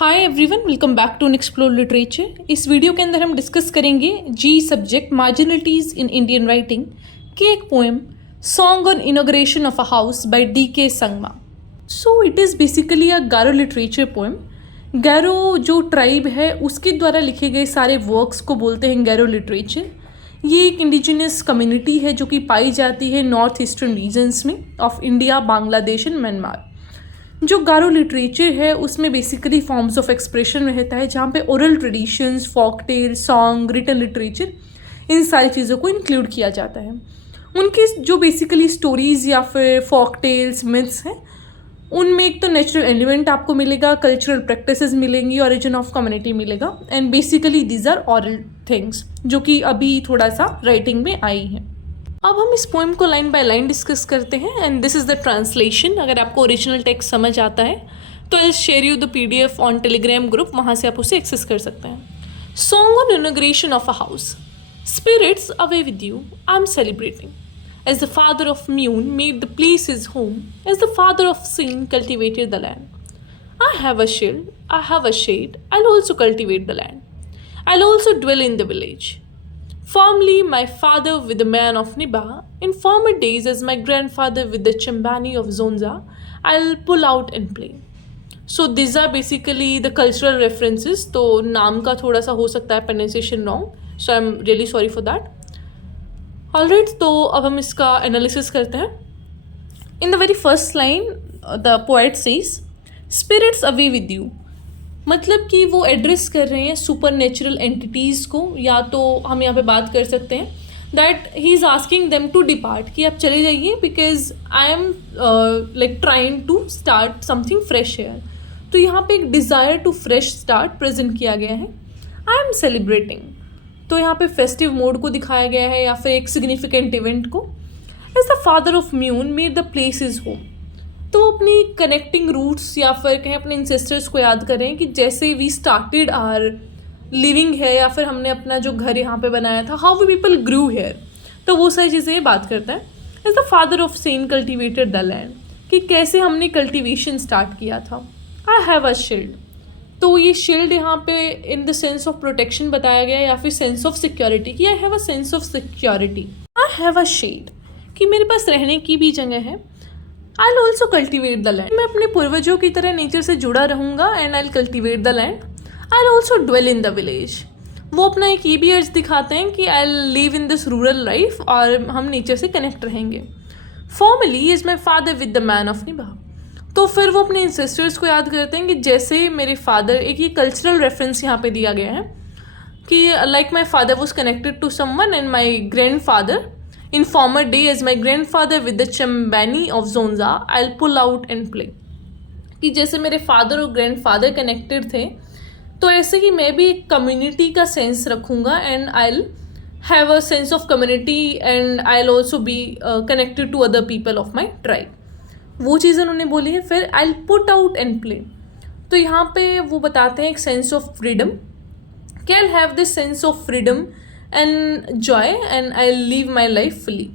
Hi everyone, welcome back to explore literature. इस video के अंदर हम डिस्कस करेंगे the subject marginalities in Indian writing के एक poem song on inauguration of a house by D K. Sangma. So it is basically a Garo literature poem. Garo जो tribe है उसके द्वारा लिखे गए सारे वर्क्स को बोलते हैं गारो लिटरेचर। ये एक इंडिजिनस कम्युनिटी है जो कि पाई जाती है नॉर्थ ईस्टर्न रीजन्स में of India, Bangladesh and Myanmar. जो गारो लिटरेचर है उसमें बेसिकली फॉर्म्स ऑफ एक्सप्रेशन रहता है जहाँ पे oral traditions, folk tale, song, written literature, इन सारी चीज़ों को इंक्लूड किया जाता है। उनकी जो बेसिकली स्टोरीज़ या फिर फोक टेल्स, मिथ्स हैं, उनमें एक तो नेचुरल एलिमेंट आपको मिलेगा, कल्चरल प्रैक्टिसेस मिलेंगी, ओरिजिन ऑफ कम्युनिटी मिलेगा, and basically these are oral things जो कि अभी थोड़ा सा राइटिंग में आई हैं। अब हम इस पोएम को लाइन बाय लाइन डिस्कस करते हैं and this is the translation. अगर आपको ओरिजिनल टेक्स्ट समझ आता है तो I share you the PDF on Telegram group, वहाँ से आप उसे एक्सेस कर सकते हैं। Song on inauguration of a house. Spirits away with you, I am celebrating as the father of Mune made the place his home, as the father of Sin cultivated the land. I have a shield, I have a shade, I'll also cultivate the land. I'll also dwell in the village. Formerly my father with the man of Niba, in former days as my grandfather with the Chambani of Zonza, I'll pull out and play. So these are basically the cultural references. तो नाम का थोड़ा सा हो सकता है pronunciation wrong, so I'm really sorry for that. Alright, तो अब हम इसका एनालिसिस करते हैं। In the very first line the poet says spirits away with you, मतलब कि वो एड्रेस कर रहे हैं सुपर नेचुरल एंटिटीज़ को, या तो हम यहाँ पे बात कर सकते हैं that he is asking them to depart, कि आप चले जाइए because I am like trying to start something fresh here. तो यहाँ पे एक desire to fresh start present किया गया है। आई एम सेलिब्रेटिंग, तो यहाँ पे फेस्टिव मोड को दिखाया गया है या फिर एक सिग्निफिकेंट इवेंट को। एज द फादर ऑफ म्यून made the place is home, तो अपनी कनेक्टिंग रूट्स या फिर कहें अपने इंसेस्टर्स को याद करें कि जैसे वी स्टार्टेड आर लिविंग है या फिर हमने अपना जो घर यहाँ पे बनाया था, how we people grew here, तो वो सारी चीज़ें ये बात करता है। As the father of son cultivated the land, कि कैसे हमने कल्टिवेशन स्टार्ट किया था। आई हैव अ शील्ड, तो ये शील्ड यहाँ पे in the sense of protection बताया गया है या फिर सेंस ऑफ सिक्योरिटी, कि I have a sense of security. I have a shed, कि मेरे पास रहने की भी जगह है। I will also cultivate the land, मैं अपने पूर्वजों की तरह नेचर से जुड़ा रहूँगा and I will cultivate the land. I will also dwell in the village, वो अपना एक ये भी अर्ज दिखाते हैं कि I will live in this rural life और हम नेचर से कनेक्ट रहेंगे। Formally is my father with the man of निभा, तो फिर वो अपने इंसेस्टर्स को याद करते हैं कि जैसे मेरे फादर, एक ये कल्चरल रेफरेंस यहाँ पे दिया गया है कि like my father was connected to someone and my grandfather in former day as my grandfather with the चम्बैनी ऑफ जोनजा I will pull out and play, कि जैसे मेरे फादर और ग्रैंड फादर कनेक्टेड थे तो ऐसे ही मैं भी एक कम्युनिटी का सेंस रखूँगा and I will have a sense of community and I will also be connected to other people of my tribe. वो चीज़ उन्होंने बोली है। फिर I will put out and play, तो यहाँ पे वो बताते हैं एक सेंस ऑफ फ्रीडम, कि I will have this sense of freedom and joy and I will live my life fully.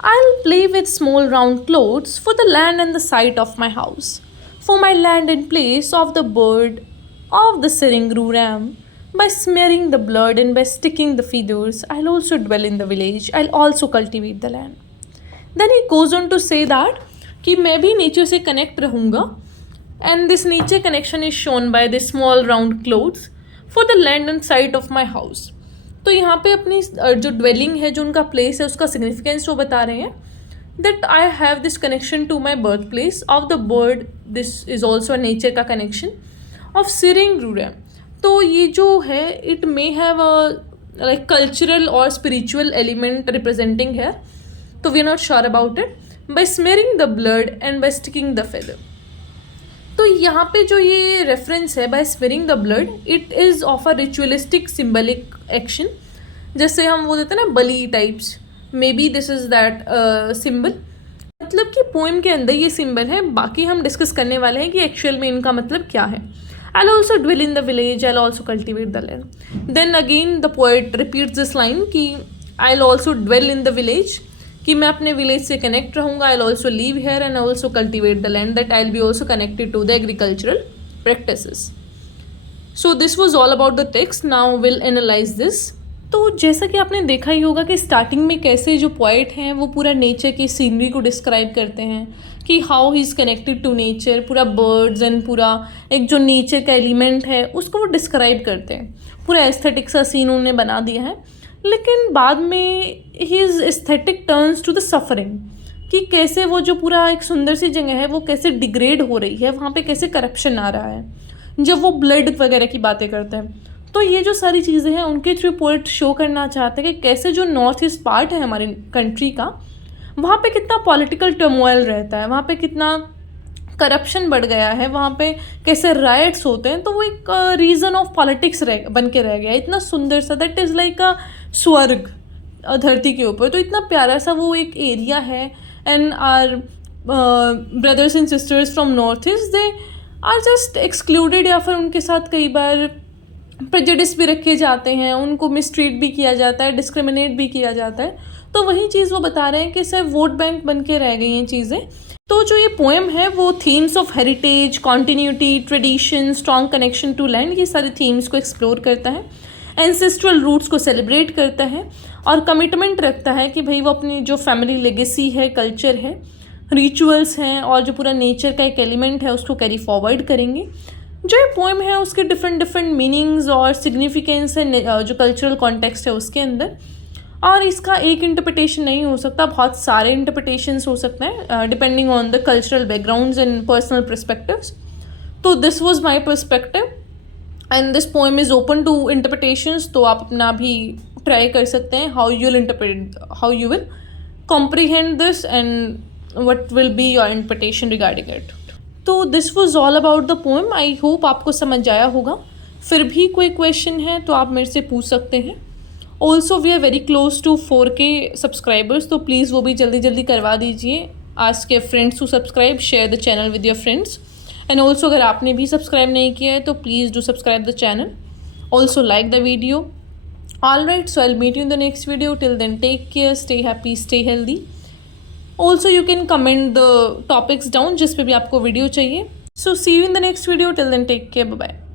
I will play with small round clothes for the land and the site of my house, for my land and place of the bird of the सिरिंगरू रैम, by smearing the blood and by sticking the feathers, I'll also dwell in the village, I'll also cultivate the land. Then he goes on to say that कि मैं भी nature से connect रहूँगा and this nature connection is shown by this small round clothes for the land and site of my house. तो यहाँ पे अपनी जो ड्वेलिंग है, जो उनका प्लेस है, उसका सिग्निफिकेंस वो बता रहे हैं that I have this connection to my birth place of the bird, this is also nature का कनेक्शन ऑफ सिरिंग रूरम। तो ये जो है it may have a like cultural और स्पिरिचुअल एलिमेंट रिप्रेजेंटिंग है, तो we are not sure about it. by smearing the blood and by sticking the feather, तो यहाँ पे जो ये रेफरेंस है by smearing the blood, it is of a ritualistic symbolic action, जैसे हम वो देते हैं ना बलि types, may be this is that symbol, मतलब कि पोएम के अंदर ये सिंबल है। बाकी हम डिस्कस करने वाले हैं कि एक्चुअल में इनका मतलब क्या है। I'll also dwell in the village, I'll also cultivate the land. Then again the poet repeats this line कि I'll also dwell in the village, कि मैं अपने विलेज से कनेक्ट रहूँगा। I will also live here and also cultivate the land, that I will be also connected to the agricultural practices. So this was all about the text. Now will analyse this. तो जैसा कि आपने देखा ही होगा कि starting में कैसे जो पोइट हैं वो पूरा नेचर की सीनरी को डिस्क्राइब करते हैं कि how he is connected to nature, पूरा बर्ड्स एंड पूरा एक जो नेचर का एलिमेंट है उसको वो डिस्क्राइब करते हैं. पूरा एस्थेटिक सा सीन उन्होंने बना दिया है. लेकिन बाद में his aesthetic turns to the suffering, कि कैसे वो जो पूरा एक सुंदर सी जगह है वो कैसे डिग्रेड हो रही है, वहाँ पे कैसे करप्शन आ रहा है जब वो ब्लड वगैरह की बातें करते हैं. तो ये जो सारी चीज़ें हैं उनके थ्रू पोएट शो करना चाहते हैं कि कैसे जो नॉर्थ ईस्ट पार्ट है हमारे कंट्री का, वहाँ पे कितना पॉलिटिकल टर्मोइल रहता है, वहाँ पे कितना करप्शन बढ़ गया है, वहाँ पे कैसे राइट्स होते हैं. तो वो एक रीज़न ऑफ पॉलिटिक्स बन के रह गया. इतना सुंदर सा, दैट इज़ लाइक अ स्वर्ग धरती के ऊपर. तो इतना प्यारा सा वो एक एरिया है. And our brothers and sisters from North East, they are just excluded, या फिर उनके साथ कई बार प्रेजुडिस भी रखे जाते हैं, उनको मिसट्रीट भी किया जाता है, डिस्क्रिमिनेट भी किया जाता है. तो वही चीज़ वो बता रहे हैं कि सिर्फ वोट बैंक बन के रह गई हैं चीज़ें. तो जो ये पोएम है वो themes of heritage, continuity, tradition, strong connection to land, ये सारे थीम्स को एक्सप्लोर करता है. एंसेस्ट्रल रूट्स को सेलिब्रेट करता है और कमिटमेंट रखता है कि भाई वो अपनी जो फैमिली लेगेसी है, कल्चर है, रिचुअल्स हैं और जो पूरा नेचर का एक एलिमेंट है उसको कैरी फॉरवर्ड करेंगे. जो ये पोएम है उसके डिफरेंट मीनिंग्स और सिग्निफिकेंस है जो कल्चरल कॉन्टेक्स्ट है उसके अंदर. और इसका एक इंटरप्रिटेशन नहीं हो सकता, बहुत सारे इंटरप्रिटेशंस हो सकते हैं depending on the cultural backgrounds and personal perspectives. तो this was my perspective and this poem is open to interpretations. तो आप अपना भी ट्राई कर सकते हैं how you will comprehend this and what will be your interpretation regarding it. तो this was all about the poem. I hope आपको समझ आया होगा. फिर भी कोई क्वेश्चन है तो आप मेरे से पूछ सकते हैं. Also we are very close to 4K subscribers, तो प्लीज़ वो भी जल्दी करवा दीजिए. Ask your friends to subscribe, share the channel with your friends. And also अगर आपने भी सब्सक्राइब नहीं किया है तो please do subscribe the channel. Also like the video. All right, so I will meet you in the next video. Till then take care, stay happy, stay healthy. Also you can comment the topics down जिस पे भी आपको video चाहिए. So see you in the next video. Till then take care. Bye bye.